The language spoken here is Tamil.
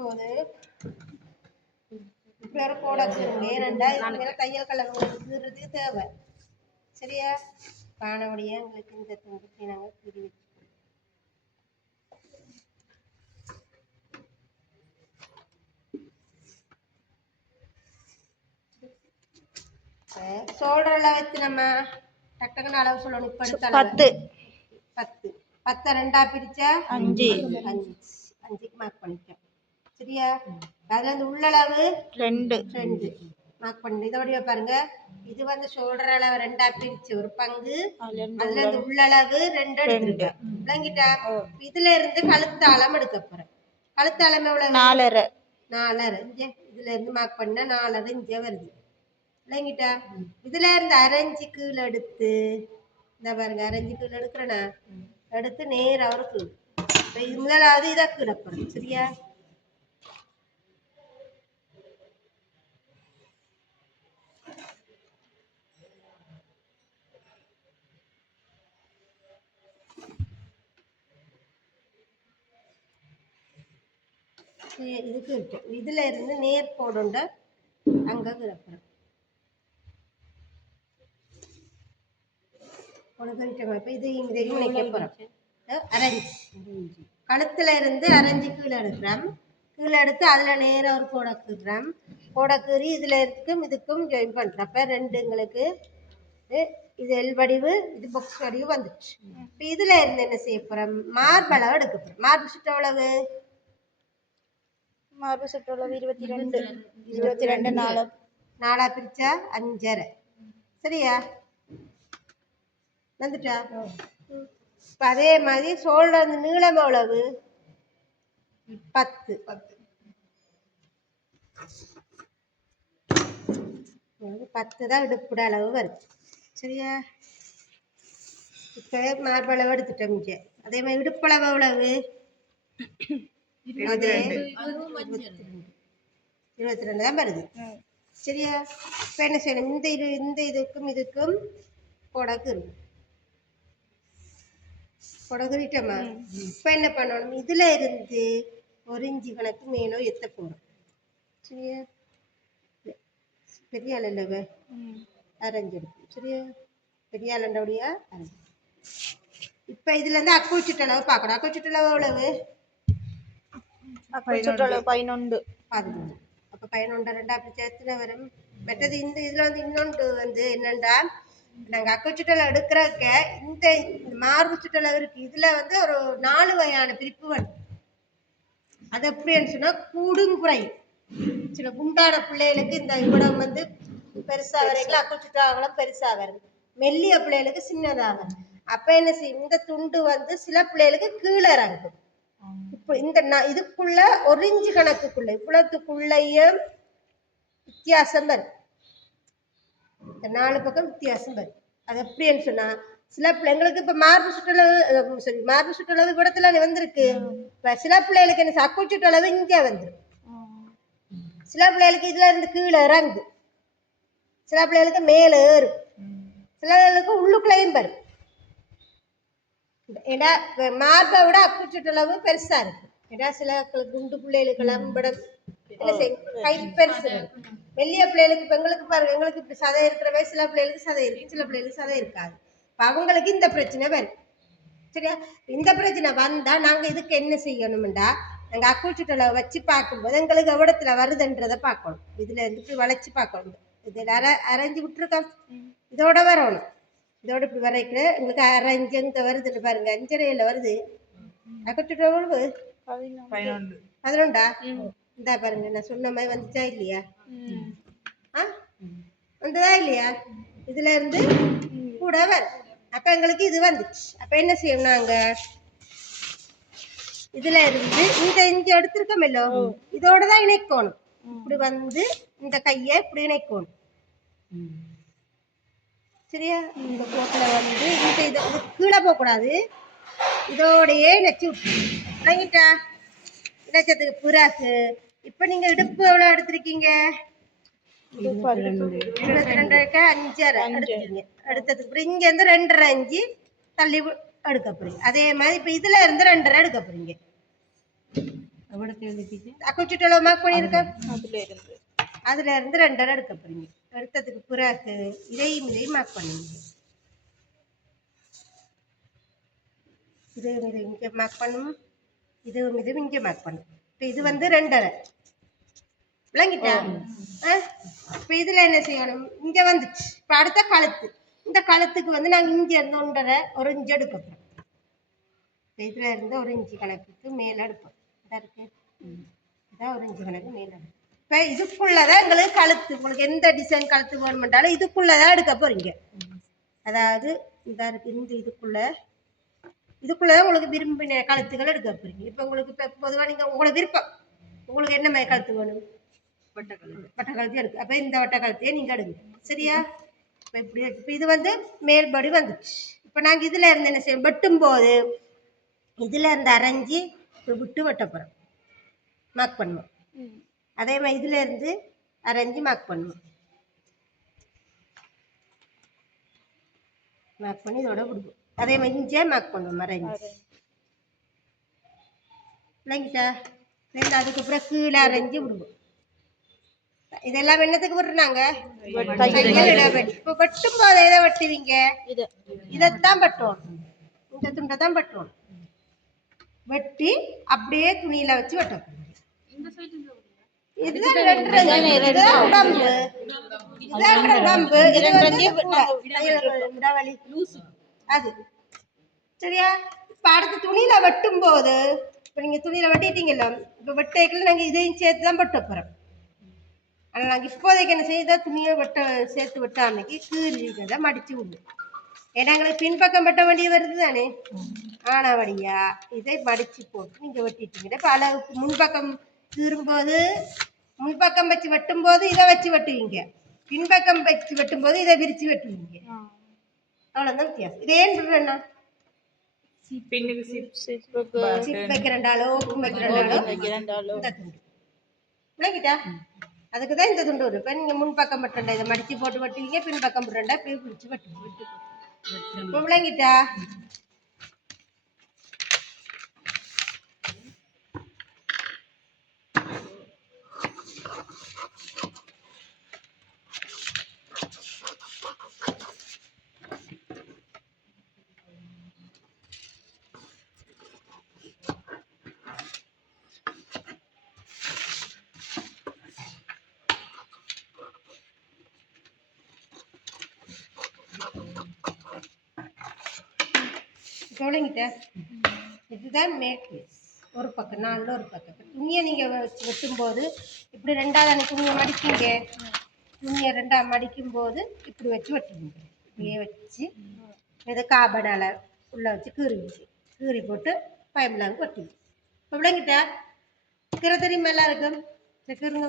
போது வேற போடக்கூடாது. ஏனெண்டா இதுல தையல் கலங்கிறதுக்கு தேவை. சரியா? காணவழியா எங்களுக்கு இந்த துண்டு நாங்கள் பிரிவு சோல்டர்ல வச்சு நம்ம டக்குன்னு அளவு சொல்லணும். இப்ப எடுத்த 10 10 10 ரெண்டா பிரிச்சா 5 5க்கு மார்க் பண்ணிட்டோம். சரியா? அதுல இருந்து உள்ளளவு 2 மார்க் பண்ணு. இதோடய பாருங்க, இது வந்து ஷோல்டர் அளவு ரெண்டா பிரிச்சு ஒரு பங்கு, அதுல இருந்து உள்ளளவு 2 எடுத்துருக்கேன். விளங்கிட்டா? இதுல இருந்து கழுத்தாளம் எடுக்க போறேன். கழுத்தாளம் எவ்வளவு? 4.5 இதுல இருந்து மார்க் பண்ண 4.5 இங்க வருது. விளங்கிட்டா? இதுல இருந்து அரைஞ்சு கீழே எடுத்து இந்த பாருங்க, அரைஞ்சு கீழே எடுக்கிறேன்னா எடுத்து நேரம் ஒரு கீழ். இது முதலாவது இதை கீழே போறேன். சரியா? இதுக்கு இருக்கு. இதுல இருந்து நேர் போடுண்ட அங்க கிடப்புறேன். இப்ப இது இதையும் நினைக்க போறோம். அரைஞ்சு கழுத்துல இருந்து அரைஞ்சு கீழே எடுக்கிறோம். கீழே எடுத்து அதுல நேரம் ஒரு கோடக்குறோம். கோடக்குறி இதுல இருக்கும் இதுக்கும் ஜாயின் பண்றோம். அப்ப ரெண்டுங்களுக்கு இது எல் வடிவு, இது பாக்ஸ் வடிவு வந்துச்சு. இப்ப இதுல இருந்து என்ன செய்ய போறோம்? மார்பளவு எடுக்க போறோம். மார்பு சுற்றளவு 22 4 பிரிச்சா 5.5. சரியா? வந்துட்டா? இப்ப அதே மாதிரி ஷோல்டர் நீளம் எவ்வளவு? 10 தான் இடுப்புட அளவு வருது. சரியா? இப்ப மார்பளவு எடுத்துட்டோம். அதே மாதிரி இடுப்பளவு எவ்வளவு? 22 தான் வருது. சரியா? இப்ப என்ன செய்யணும்? இந்த இதுக்கும் கொடகுறிட்டோமா? இப்ப என்ன பண்ணணும்? இதுல இருந்து 1 இன்ச்சு கணக்கு மேலோ எத்த போறோம். சரியா? பெரிய ஆள் இல்லவ அரைஞ்செடுக்கும். சரியா? பெரிய ஆளுண்டபடியா அரைஞ்சு. இப்ப இதுல இருந்து அக்கு சுற்றளவு பார்க்கணும். அக்கு சுற்றளவு எவ்வளவு? 11. அப்ப 11 ரெண்டா பிரிச்சா எத்தனை வரும்? மற்றது இந்த இதுல வந்து இன்னொன்று வந்து என்னண்டா, நாங்க அக்கு சுற்றளவு எடுக்கிறக்க இந்த மார்பு சுற்றளவு இருக்கு. இதுல வந்து ஒரு 4 வகையான பிரிப்பு வருது. அது எப்படின்னு சொன்னா கூடும் குறையும். சில குண்டான பிள்ளைகளுக்கு இந்த இவ்வளவு வந்து பெருசா வரைக்கும் அக்கு சுற்றளவு பெருசா வருது. மெல்லிய பிள்ளைகளுக்கு சின்னதா வருது. அப்ப என்ன செய்யும்? இந்த துண்டு வந்து சில பிள்ளைகளுக்கு கீழே இறங்கும். இப்ப இந்த இதுக்குள்ள 1 இன்ச்சு கணக்குக்குள்ள இவ்வளவுக்குள்ளேயும் வித்தியாசம் வரும். இந்த 4 பக்கம் வித்தியாசம் வரும். அது எப்படின்னு சொன்னா, சில பிள்ளைங்களுக்கு இப்ப மார்பு சுற்றளவு இடத்துல வந்திருக்கு. இப்ப சில பிள்ளைகளுக்கு என்ன அக்கு சுற்றளவு இங்க வந்துடும். சில பிள்ளைகளுக்கு இதுல இருந்து கீழே இறங்கு, சில பிள்ளைகளுக்கு மேல ஏறும், சில பிள்ளைகளுக்கு உள்ளுக்குள்ளையும் வரும். ஏன்னா மார்பை விட அக்கு சுற்றளவு பெருசா இருக்கு. ஏன்னா சில குண்டு பிள்ளைகளுக்கெல்லாம் என்ன செய்யும்? கை பெருசு. மெல்லிய பிள்ளைகளுக்கு பெண்களுக்கு பாருங்க, எங்களுக்கு இப்படி சதை இருக்கிறவே சில பிள்ளைகளுக்கு சதை இருக்கு, சில பிள்ளைகளுக்கு சதை இருக்காது. அவங்களுக்கு இந்த பிரச்சனை வரும். சரியா? இந்த பிரச்சனை வந்தா நாங்க இதுக்கு என்ன செய்யணும்டா, நாங்க அக்கு சுற்றளவை வச்சு பார்க்கும்போது எங்களுக்கு எவ்வளத்துல வருதுன்றதை பார்க்கணும். இதுல இருந்து வளைச்சு பார்க்கணும். இதுல அரைஞ்சு விட்டுருக்கோம், இதோட வரணும். இதோட இப்படி வரைக்கு உங்களுக்கு அரைஞ்சு இந்த வருதுன்னு பாருங்க, 5.5 வருது. அக்கு சுற்றளவு 11. இந்த பாருங்க, நான் சொன்ன மாதிரி வந்துச்சா இல்லையா? வந்ததா இல்லையா? இதுல இருந்து கூட வரும். அப்ப எங்களுக்கு இது வந்துச்சு. அப்ப என்ன செய்யணும்? நாங்க இதுல இருந்து இந்த இஞ்சி எடுத்திருக்கோம், இதோடதான் இணைக்கணும். இப்படி வந்து இந்த கையை இப்படி இணைக்கணும். சரியா? இந்த போக்குல வந்து இந்த இது கீழே போகக்கூடாது, இதோடையே இணைச்சி விட்டு இணைச்சதுக்கு பிறகு இப்ப நீங்க இடுப்பு எவ்வளவு எடுத்திருக்கீங்க? 22க்கு 5.5 எடுத்துருக்கீங்க. எடுத்ததுக்கு இங்க இருந்து 2.5 இன்ச்சு தள்ளி எடுக்க போறீங்க. அதே மாதிரி இப்ப இதுல இருந்து 2.5 எடுக்க போறீங்க. அக்குச்சுட்டளவு மார்க் பண்ணியிருக்கேன். அதுல இருந்து 2.5 எடுக்க போறீங்க. எடுத்ததுக்கு பிறகு இதையும் மார்க் பண்ணுவீங்க. இது இங்கே மார்க் பண்ணும், இது இங்கே மார்க் பண்ணும். இப்போ இது வந்து 2.5 விளங்கிட்டா? இப்போ இதில் என்ன செய்யணும்? இங்கே வந்துச்சு. இப்போ அடுத்த கழுத்து, இந்த கழுத்துக்கு வந்து நாங்கள் இங்கே இருந்து 1.5 ஒரு இன்ச்சு எடுக்க போகிறோம். இதில் இருந்து 1 இன்ச்சு கணக்குக்கு மேலே எடுப்போம். இதாக இருக்கு, இதான் 1 இன்ச்சு கணக்கு மேலே எடுப்போம். இப்போ இதுக்குள்ளதான் எங்களுக்கு கழுத்து, உங்களுக்கு எந்த டிசைன் கழுத்து வேணுமென்றாலும் இதுக்குள்ளதான் எடுக்க போறீங்க. அதாவது இதாக இருக்கு, இந்த இதுக்குள்ளதான் உங்களுக்கு விரும்பின கழுத்துக்கள் எடுக்க போறீங்க. இப்போ உங்களுக்கு இப்போ பொதுவாக நீங்கள் உங்களோட விருப்பம், உங்களுக்கு என்ன மாதிரி கழுத்து வேணும்? வட்ட கழுத்து எடுக்கு. அப்போ இந்த வட்ட கழுத்தையே நீங்கள் எடுங்க. சரியா? இப்போ இப்படி இப்போ இது வந்து மேல்படி வந்துச்சு. இப்போ நாங்கள் இதில் இருந்து என்ன செய்வோம்? வெட்டும்போது இதில் இருந்து அரைஞ்சி விட்டு வெட்ட போகிறோம், மார்க் பண்ணுவோம். அதே மாதிரி இதுல இருந்து அரைஞ்சி மார்க் பண்ணுவோம். மார்க் பண்ணி இதோட விடுவோம். அதே மாதிரி இங்கே மார்க் பண்ணுவோம் அரைஞ்சி. இல்லைங்கிட்டா? அதுக்கப்புறம் கீழே அரைஞ்சி விடுவோம். இதெல்லாம் என்னத்துக்கு விடுறாங்க? இப்போ வெட்டும் போது எதை வெட்டுவீங்க? இதைத்தான் வெட்டுவோம். இந்த துண்டை தான் வெட்டுவோம். வெட்டி அப்படியே துணியில வச்சு வெட்டணும். அது சரியா? இப்ப அடுத்த துணியில வெட்டும் போது, இப்ப நீங்க துணியில வெட்டிட்டீங்கல்ல, இப்ப வெட்டைக்குள்ள நாங்க இதையும் சேர்த்துதான் வெட்ட போறோம். ஆனா நாங்க இப்போதைக்கு என்ன செய்ய, துணியை சேர்த்து வெட்டாமைக்கு கீழே மடிச்சு விடுவோம். ஏன்னா எங்களுக்கு பின்பக்கம் வெட்ட வேண்டிய வருது தானே, ஆனவடியா இதை மடிச்சு போட்டு நீங்க வெட்டிட்டீங்க. இப்ப அளவுக்கு முன்பக்கம் கீறும்போது முன்பக்கம் வச்சு வெட்டும் போது இதை வச்சு வெட்டுவீங்க, பின்பக்கம் வச்சு வெட்டும் போது இதை விரிச்சு வெட்டுவீங்க. அவ்வளவுதான் வித்தியாசம். இது ஏன் விடுறேன்னா வைக்கிறண்டாலோ அதுக்குதான் இந்த துண்டு வரும். இப்ப நீங்க முன்பக்கம் வெட்டண்டா இதை மடிச்சு போட்டு வெட்டுவீங்க, பின்பக்கம் விடுறண்டா இப்படி பிடிச்சு வெட்டுவீங்க. விளங்கிட்டா? விளங்கிட்ட? இதுதான் மேட்ரிக்ஸ். ஒரு பக்கம் 4 ஒரு பக்கம். துணியை நீங்கள் வெட்டும்போது இப்படி 2ஆவது துணியை மடிப்பீங்க, துணியை 2ஆக மடிக்கும் போது இப்படி வச்சு வெட்டுவீங்க. இப்படியே வச்சு இதை காபனால் உள்ள வச்சு கீறி போட்டு பயமில்லாங்க வெட்டுவீங்க. இப்போ விளங்கிட்டா? கீரை தெரியுமா எல்லாருக்கும்? கீருங்க